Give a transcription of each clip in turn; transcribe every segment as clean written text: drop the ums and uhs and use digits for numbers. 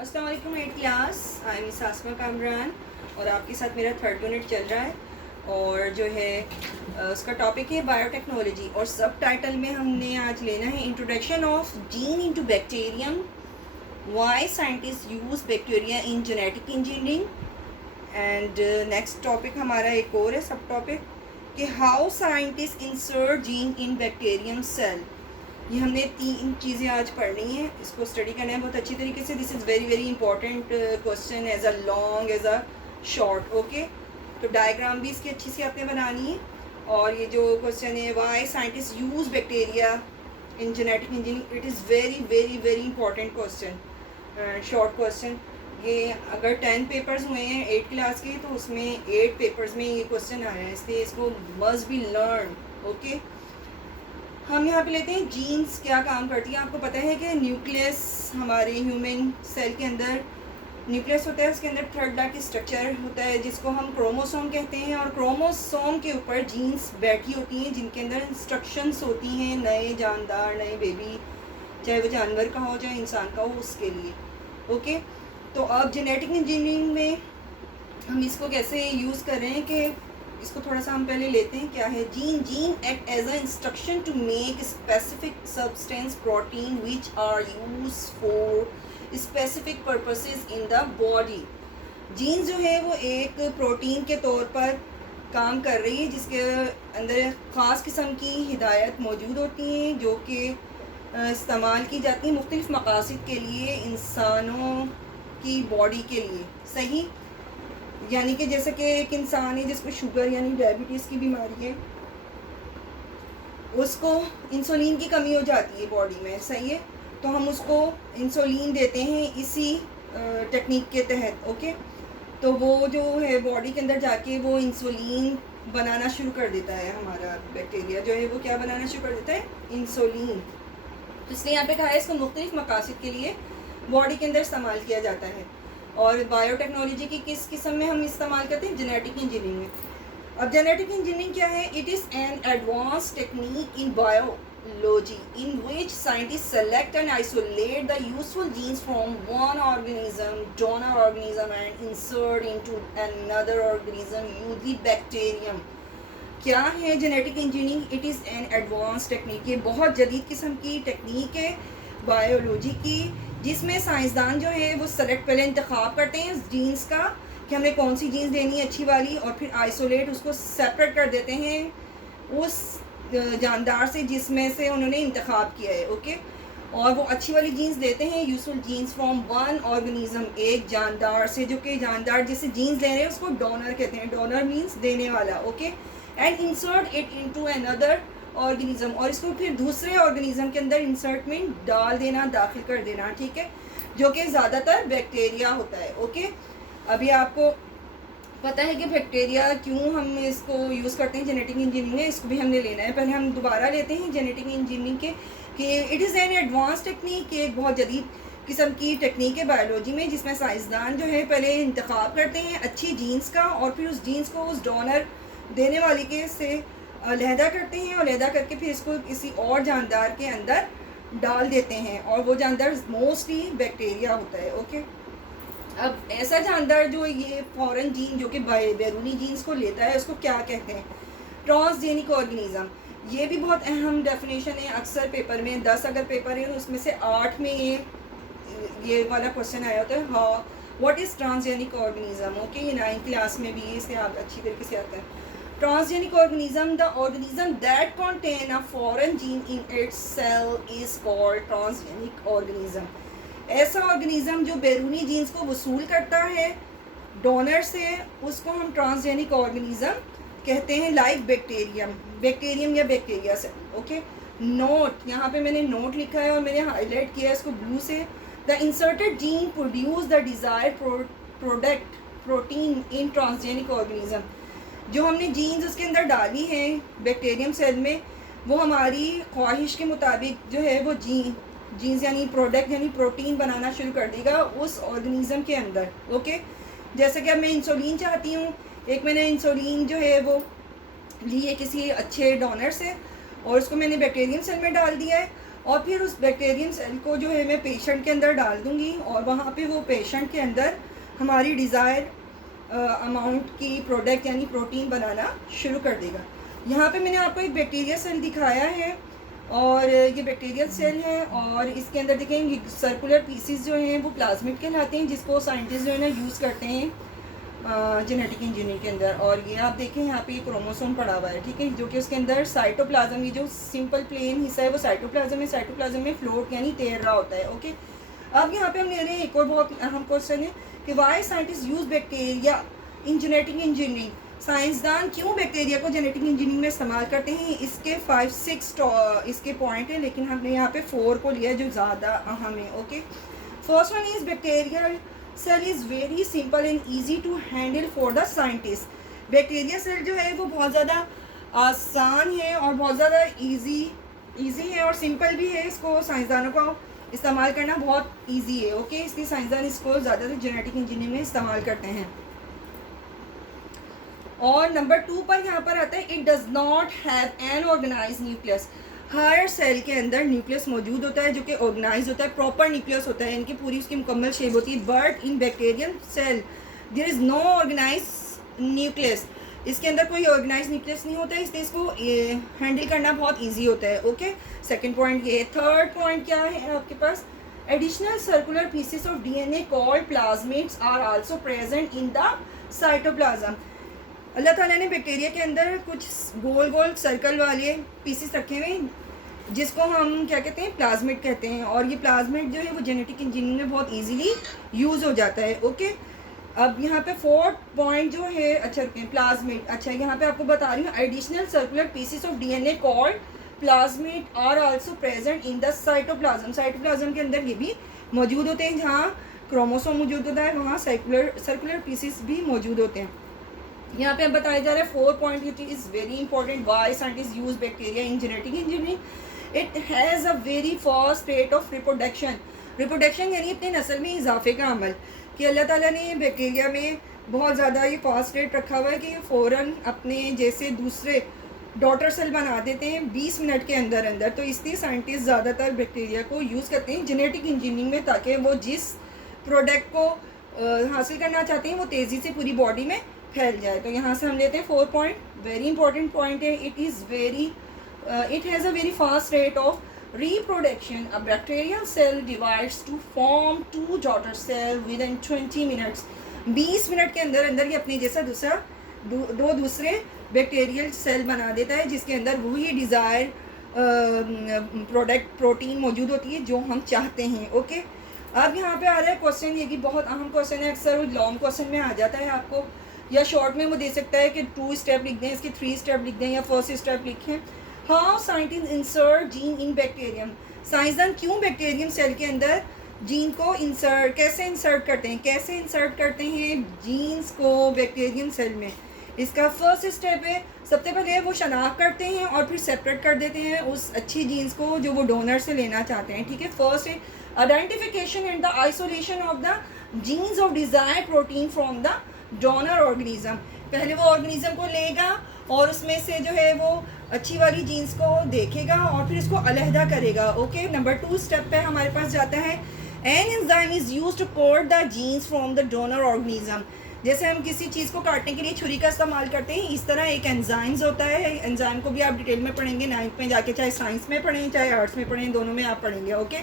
अस्सलाम वालेकुम eight class. I am सासमा कामरान और आपके साथ मेरा थर्ड यूनिट चल रहा है और जो है उसका टॉपिक है बायोटेक्नोलॉजी और सब टाइटल में हमने आज लेना है introduction of gene into bacterium, why scientist use bacteria in genetic engineering and next topic हमारा एक और है सब टॉपिक कि how scientist insert gene in bacterium cell. ये हमने 3 चीज़ें आज पढ़नी है, इसको स्टडी करना है बहुत अच्छी तरीके से। This is very very important question as a long as a short. Okay, तो डायग्राम भी इसकी अच्छी सी आपने बनानी है। और ये जो क्वेश्चन है why scientist use bacteria in genetic engineering, it is very very very important question, short question. ये अगर 10 पेपर्स हुए हैं 8 क्लास के तो उसमें 8 पेपर्स में ये क्वेश्चन आया है, इसलिए इसको मस्ट बी लर्न। ओके, हम यहाँ पे लेते हैं जीन्स क्या काम करती है। आपको पता है कि न्यूक्लियस हमारे ह्यूमन सेल के अंदर न्यूक्लियस होता है, उसके अंदर थर्ड लाइक स्ट्रक्चर होता है जिसको हम क्रोमोसोम कहते हैं। और क्रोमोसोम के ऊपर जीन्स बैठी होती हैं जिनके अंदर इंस्ट्रक्शंस होती हैं नए जानदार, नए बेबी, चाहे वो जानवर का हो चाहे इंसान का हो, उसके लिए। ओके, तो अब जेनेटिक इंजीनियरिंग में हम इसको कैसे यूज़ कर रहे हैं कि इसको थोड़ा सा हम पहले लेते हैं क्या है gene. Gene act as a instruction to make specific substance protein which are use for specific purposes in the body. Gene जो है वो एक प्रोटीन के तौर पर काम कर रही है जिसके अंदर ख़ास किस्म की हिदायत मौजूद होती हैं जो कि इस्तेमाल की जाती हैं मुख्तलिफ़ मकासद के लिए, इंसानों की बॉडी के लिए। सही, यानी कि जैसे कि एक इंसान है जिसको शुगर यानी डायबिटीज़ की बीमारी है, उसको इंसुलिन की कमी हो जाती है बॉडी में। सही है, तो हम उसको इंसुलिन देते हैं इसी टेक्निक के तहत। ओके, तो वो जो है बॉडी के अंदर जाके वो इंसुलिन बनाना शुरू कर देता है। हमारा बैक्टीरिया जो है वो क्या बनाना शुरू कर देता है, इंसुलिन। तो इसलिए यहाँ पे कहा है इसको मुख्तलिफ मकासद के लिए बॉडी के अंदर इस्तेमाल किया जाता है। और बायोटेक्नोलॉजी की किस किस्म में हम इस्तेमाल करते हैं, जेनेटिक इंजीनियरिंग में। अब जेनेटिक इंजीनियरिंग क्या है, it is an advance technique in biology in which scientist select and isolate the useful genes from one organism, donor organism, and insert into another organism usually bacterium. क्या है genetic engineering, it is an advance technique. ये बहुत जदीद किस्म की technique है biology की जिसमें साइंसदान जो है वो सेलेक्ट पहले इंतखाब करते हैं जीन्स का कि हमने कौन सी जीन्स देनी है अच्छी वाली, और फिर आइसोलेट उसको सेपरेट कर देते हैं उस जानदार से जिसमें से उन्होंने इंतखाब किया है। ओके, और वो अच्छी वाली जीन्स देते हैं useful genes from one organism, एक जानदार से, जो कि जानदार जिससे जीन्स ले रहे हैं उसको डोनर कहते हैं। डोनर मीन्स देने वाला। Okay, and insert it into another organism, और इसको फिर दूसरे ऑर्गेनिज्म के अंदर इंसर्ट में डाल देना, दाखिल कर देना। ठीक है, जो कि ज़्यादातर बैक्टीरिया होता है। ओके, अभी आपको पता है कि बैक्टीरिया क्यों हम इसको यूज़ करते हैं जेनेटिक इंजीनियरिंग में, इसको भी हमने लेना है। पहले हम दोबारा लेते हैं जेनेटिक इंजीनियरिंग के कि it is an advance technique, एक बहुत जदीद किस्म की टेक्निक है बायोलॉजी में जिसमें साइंसदान जो है पहले इंतखाब करते हैं अच्छी जीन्स का और फिर उस जीन्स को उस डोनर देने वाले के से अलहदा करते हैं और अलहदा करके फिर इसको किसी और जानदार के अंदर डाल देते हैं, और वो जानदार मोस्टली बैक्टीरिया होता है। ओके, अब ऐसा जानदार जो ये फॉरेन जीन जो कि बैरूनी जीन्स को लेता है उसको क्या कहते हैं, ट्रांसजेनिक ऑर्गेनिज्म। ये भी बहुत अहम डेफिनेशन है। अक्सर पेपर में 10 अगर पेपर है तो उसमें से 8 में ये वाला क्वेश्चन आया होता है, हाँ what is transgenic organism. Okay, ये 9th क्लास में भी इससे आप अच्छी तरीके से आता है। Transgenic organism, the organism that contain a foreign gene in its cell is called transgenic organism. ऐसा ऑर्गेनिज्म जो बैरूनी जीन्स को वसूल करता है डोनर से, उसको हम ट्रांसजेनिक ऑर्गेनिज्म कहते हैं, लाइक बैक्टीरियम या बैक्टीरिया से। ओके, नोट, यहाँ पे मैंने नोट लिखा है और मैंने हाईलाइट किया है इसको ब्लू से। The inserted gene produce the desired product protein in transgenic organism. जो हमने जीन्स उसके अंदर डाली हैं बैक्टीरियम सेल में, वो हमारी ख्वाहिश के मुताबिक जो है वो जीन्स यानी प्रोडक्ट यानी प्रोटीन बनाना शुरू कर देगा उस ऑर्गेनिज्म के अंदर। ओके, जैसे कि अब मैं इंसुलिन चाहती हूँ, एक मैंने इंसुलिन जो है वो ली है किसी अच्छे डोनर से और उसको मैंने बैक्टीरियम सेल में डाल दिया है, और फिर उस बैक्टीरियम सेल को जो है मैं पेशेंट के अंदर डाल दूँगी और वहाँ पे वो पेशेंट के अंदर हमारी डिज़ायर अमाउंट की प्रोडक्ट यानी प्रोटीन बनाना शुरू कर देगा। यहाँ पे मैंने आपको एक बैक्टीरिया सेल दिखाया है और ये बैक्टीरिया सेल है और इसके अंदर देखें सर्कुलर पीसीस जो हैं वो प्लाज्मिड कहलाते हैं, जिसको साइंटिस्ट जो है ना यूज़ करते हैं जेनेटिक इंजीनियरिंग के अंदर। और ये आप देखें यहाँ पे ये क्रोमोसोम पड़ा हुआ है, ठीक है, जो कि उसके अंदर साइटोप्लाज्म, ये जो सिंपल प्लेन हिस्सा है वो साइटोप्लाज्म है, साइटोप्लाज्म में फ्लोट यानी तैर रहा होता है। ओके, अब यहाँ पे हम ले रहे हैं एक और बहुत अहम क्वेश्चन है कि why scientist use bacteria in genetic engineering. साइंसदान क्यों बैक्टीरिया को जेनेटिक इंजीनियरिंग में इस्तेमाल करते हैं। इसके 5-6 इसके पॉइंट हैं, लेकिन हमने यहाँ पे 4 को लिया जो ज़्यादा अहम है। Okay, first one is bacterial cell is very simple and easy to handle for the scientist. Bacteria cell जो है वो बहुत ज़्यादा आसान है और बहुत ज़्यादा ईजी है और सिंपल भी है। इसको साइंसदानों को इस्तेमाल करना बहुत ईजी है। ओके, इसलिए साइंसदान इसको ज़्यादातर जेनेटिक इंजीनियरिंग में इस्तेमाल करते हैं। और नंबर 2 पर यहाँ पर आता है it does not have an organize nucleus. हर सेल के अंदर न्यूक्लियस मौजूद होता है जो कि ऑर्गेनाइज होता है, प्रॉपर न्यूक्लियस होता है, इनकी पूरी उसकी मुकम्मल शेप होती है। But in bacterium cell there is no organize nucleus. इसके अंदर कोई ऑर्गेनाइज न्यूक्लियस नहीं होता है, इसलिए इसको हैंडल करना बहुत ईजी होता है। ओके, सेकेंड पॉइंट ये। थर्ड पॉइंट क्या है आपके पास, additional circular pieces of DNA called plasmids are also present in the cytoplasm. अल्लाह ताला ने बैक्टीरिया के अंदर कुछ गोल गोल सर्कल वाले पीसेस रखे हुए जिसको हम क्या कहते हैं, प्लाज्मिड कहते हैं। और ये प्लाज्मिड जो है वो जेनेटिक इंजीनियरिंग में बहुत इजीली यूज़ हो जाता है। ओके, अब यहाँ पे 4th पॉइंट जो है, अच्छा रुकें, प्लाज्मिड। अच्छा, यहाँ पे आपको बता रही हूँ additional circular pieces of DNA called plasmid are also present in the cytoplasm. Cytoplasm के अंदर ये भी मौजूद होते हैं, जहाँ क्रोमोसोम मौजूद होता है वहाँ सर्कुलर पीसेस भी मौजूद होते हैं। यहाँ पे अब बताया जा रहा है 4 point which is very important, why scientist use bacteria in genetic engineering. It has a very fast rate of reproduction यानी अपने नस्ल में इजाफे का अमल, कि अल्लाह ताला ने बैक्टीरिया में बहुत ज़्यादा ये फास्ट रेट रखा हुआ है कि ये फ़ौरन अपने जैसे दूसरे डॉटर सेल बना देते हैं 20 मिनट के अंदर अंदर। तो इसलिए साइंटिस्ट ज़्यादातर बैक्टीरिया को यूज़ करते हैं जेनेटिक इंजीनियरिंग में, ताकि वो जिस प्रोडक्ट को हासिल करना चाहते हैं वो तेज़ी से पूरी बॉडी में फैल जाए। तो यहाँ से हम लेते हैं 4 पॉइंट, वेरी इंपॉर्टेंट पॉइंट है। It has a very fast rate of reproduction. A bacterial cell divides to form 2 daughter cell within 20 minutes. 20 minute के अंदर अंदर ये अपने जैसा दो दूसरे बैक्टीरियल सेल बना देता है, जिसके अंदर वही डिज़ायर प्रोडक्ट प्रोटीन मौजूद होती है जो हम चाहते हैं। ओके, अब यहाँ पे आ रहा है क्वेश्चन, ये कि बहुत अहम क्वेश्चन है, अक्सर वो लॉन्ग क्वेश्चन में आ जाता है आपको, या शॉर्ट में वो दे सकता है कि 2 स्टेप लिख दें, इसके 3 स्टेप लिख दें या 1st स्टेप लिखें। How scientist insert gene in bacterium. साइंसदान क्यों बैक्टीरियम सेल के अंदर जीन को कैसे इंसर्ट करते हैं जीन्स को बैक्टीरियम सेल में। इसका 1st स्टेप है, सबसे पहले वो शनाख्त करते हैं और फिर सेपरेट कर देते हैं उस अच्छी जीन्स को जो वो डोनर से लेना चाहते हैं। ठीक है, फर्स्ट है identification and the isolation of the jeans of desired protein from the donor organism. पहले वो ऑर्गेनिज्म को लेगा और उसमें से जो है वो अच्छी वाली जीन्स को देखेगा और फिर इसको अलहदा करेगा। ओके, नंबर 2 स्टेप पे हमारे पास जाता है an enzyme is use to code the genes from the donor organism. जैसे हम किसी चीज़ को काटने के लिए छुरी का इस्तेमाल करते हैं, इस तरह एक एंजाइम्स होता है। एंजाइम को भी आप डिटेल में पढ़ेंगे 9th में जाके, चाहे साइंस में पढ़ें चाहे आर्ट्स में पढ़ें, दोनों में आप पढ़ेंगे। ओके,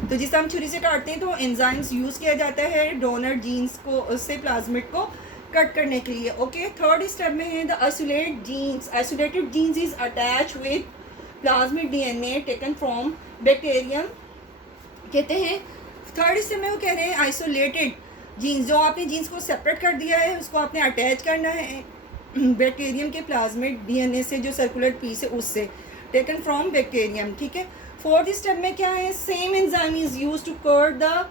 तो जिस हम छुरी से काटते हैं तो एंजाइम्स यूज़ किया जाता है डोनर जीन्स को, उससे प्लाज्मिड को कट करने के लिए। ओके, 3rd स्टेप में है the isolated genes is attach with plasmid DNA taken from bacterium. कहते हैं 3rd स्टेप में वो कह रहे हैं आइसोलेटेड जीन्स, जो आपने जीन्स को सेपरेट कर दिया है उसको आपने अटैच करना है बैक्टीरियम के प्लाज्मिड DNA से, जो सर्कुलर पीस है उससे, टेकन फ्रॉम बैक्टीरियम। ठीक है, 4th स्टेप में क्या है, same enzyme is use to cut the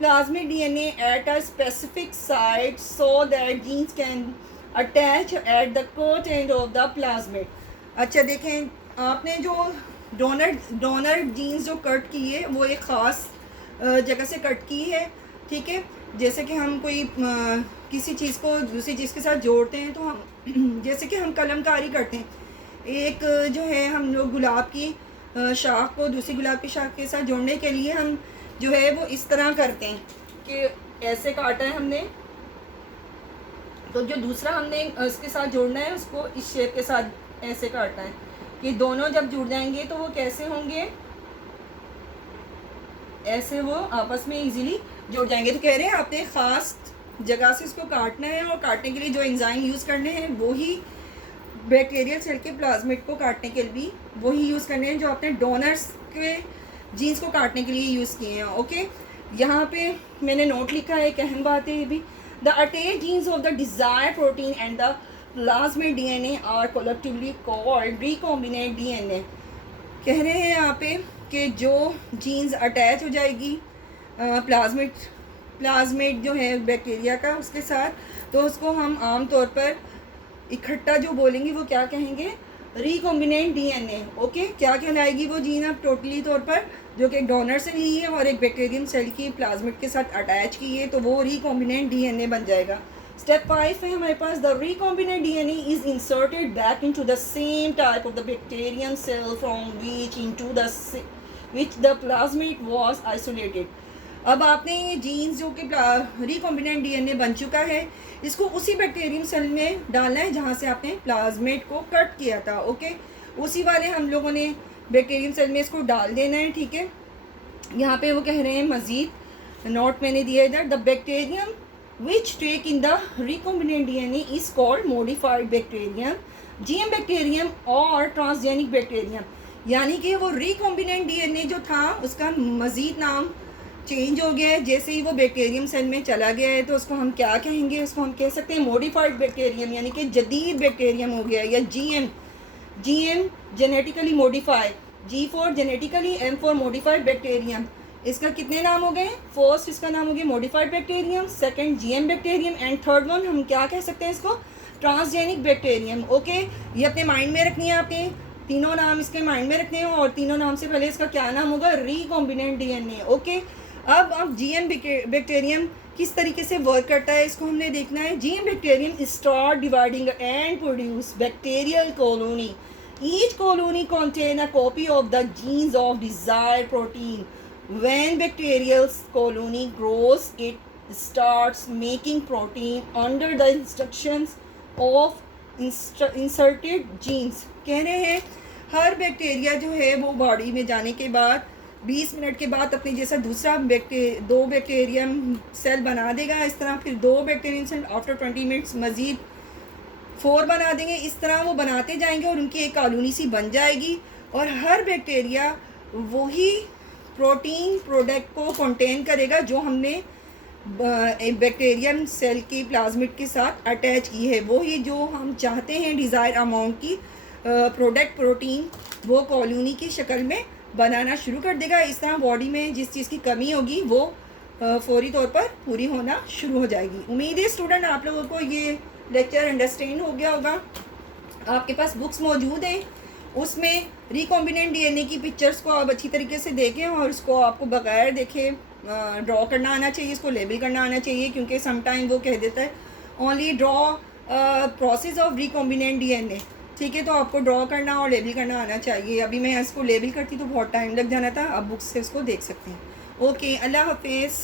plasmid DNA at a specific site so that genes can attach at the cut end of the plasmid. अच्छा देखें, आपने जो डोनर जीन्स जो कट की है वो एक ख़ास जगह से कट की है। ठीक है, जैसे कि हम कोई किसी चीज़ को दूसरी चीज़ के साथ जोड़ते हैं तो हम जैसे कि हम कलमकारी करते हैं, एक जो है हम लोग गुलाब की शाख को दूसरी गुलाब की शाख के साथ जोड़ने के लिए हम जो है वो इस तरह करते हैं कि ऐसे काटा है हमने, तो जो दूसरा हमने इसके साथ जोड़ना है उसको इस शेप के साथ ऐसे काटना है कि दोनों जब जुड़ जाएंगे तो वो कैसे होंगे, ऐसे वो आपस में इजीली जुड़ जाएंगे। तो कह रहे हैं आपने ख़ास जगह से इसको काटना है और काटने के लिए जो एंजाइम यूज़ करने हैं वही बैक्टीरियल सेल के प्लाज्मिड को काटने के लिए भी वही यूज़ करने हैं जो आपने डोनर्स के जीन्स को काटने के लिए यूज़ किए हैं। ओके, यहाँ पे मैंने नोट लिखा है, एक अहम बात है ये भी, the attach genes of the desire protein and the plasmid DNA are collectively called recombinant DNA। कह रहे हैं यहाँ पे कि जो जीन्स अटैच हो जाएगी प्लाज्मिड जो है बैक्टीरिया का उसके साथ, तो उसको हम आम तौर पर इकट्ठा जो बोलेंगे वो क्या कहेंगे, रिकॉम्बिनेंट DNA। ओके, क्या कहलाएगी वो जीन अब टोटली तौर पर, जो कि एक डोनर से ली है और एक बैक्टीरियम सेल की प्लाज्मिड के साथ अटैच की है, तो वो रिकॉम्बिनेंट DNA बन जाएगा। स्टेप 5 है हमारे पास, the recombinant DNA is inserted back into the same type of the bacterium cell from which the plasmid was isolated. अब आपने ये जीन्स जो कि रिकॉम्बिनेंट DNA बन चुका है, इसको उसी बैक्टीरियम सेल में डालना है जहाँ से आपने प्लाज्मिड को कट किया था। ओके, उसी वाले हम लोगों ने बैक्टीरियम सेल में इसको डाल देना है। ठीक है, यहाँ पे वो कह रहे हैं मज़ीद नोट मैंने दिया इधर, the bacterium which take in the recombinant DNA is called modified bacterium, GM bacterium और ट्रांसजेनिक बैक्टीरियम। यानी कि वो रिकॉम्बिनेंट DNA जो था उसका मज़ीद नाम चेंज हो गया है, जैसे ही वो बैक्टीरियम सेल में चला गया है तो उसको हम क्या कहेंगे, उसको हम कह सकते हैं मॉडिफाइड बैक्टीरियम, यानी कि जदीद बैक्टीरियम हो गया, या GM genetically modified, G for genetically, M for modified bacterium. इसका कितने नाम हो गए, फर्स्ट इसका नाम हो गया modified bacterium, second GM bacterium and third one हम क्या कह सकते हैं इसको, ट्रांसजेनिक बैक्टीरियम। ओके, ये अपने माइंड में रखनी है, आपने तीनों नाम इसके माइंड में रखने हैं और तीनों नाम से पहले इसका क्या नाम होगा, रिकॉम्बिनेंट DNA। ओके, अब GM बैक्टीरियम किस तरीके से वर्क करता है इसको हमने देखना है। GM bacterium start dividing and produce bacterial colony, each colony contain a copy of the genes of desired protein. When bacterial colony grows, it starts making protein under the instructions of inserted genes। कह रहे हैं हर bacteria जो है वो body में जाने के बाद 20 मिनट के बाद अपने जैसा दूसरा दो बैक्टीरियम सेल बना देगा, इस तरह फिर 2 बैक्टीरियम सेल आफ्टर 20 मिनट्स मज़ीद 4 बना देंगे। इस तरह वो बनाते जाएंगे और उनकी एक कॉलोनी सी बन जाएगी और हर बैक्टीरिया वही प्रोटीन प्रोडक्ट को कंटेन करेगा जो हमने एक बैक्टीरियम सेल की प्लाज्मिड के साथ अटैच की है, वही जो हम चाहते हैं डिज़ायर अमाउंट की प्रोडक्ट प्रोटीन वो कॉलोनी की शक्ल में बनाना शुरू कर देगा। इस तरह बॉडी में जिस चीज़ की कमी होगी वो फौरी तौर पर पूरी होना शुरू हो जाएगी। उम्मीद है स्टूडेंट आप लोगों को ये लेक्चर अंडरस्टैंड हो गया होगा। आपके पास बुक्स मौजूद हैं, उसमें रिकॉम्बिनेंट DNA की पिक्चर्स को आप अच्छी तरीके से देखें और उसको आपको बगैर देखे ड्रॉ करना आना चाहिए, इसको लेबल करना आना चाहिए, क्योंकि समटाइम वो कह देता है only draw process of recombinant DNA। ठीक है, तो आपको ड्रॉ करना और लेबल करना आना चाहिए। अभी मैं इसको लेबल करती तो बहुत टाइम लग जाना था, अब बुक्स से उसको देख सकते हैं। ओके, अल्लाह हाफिज़।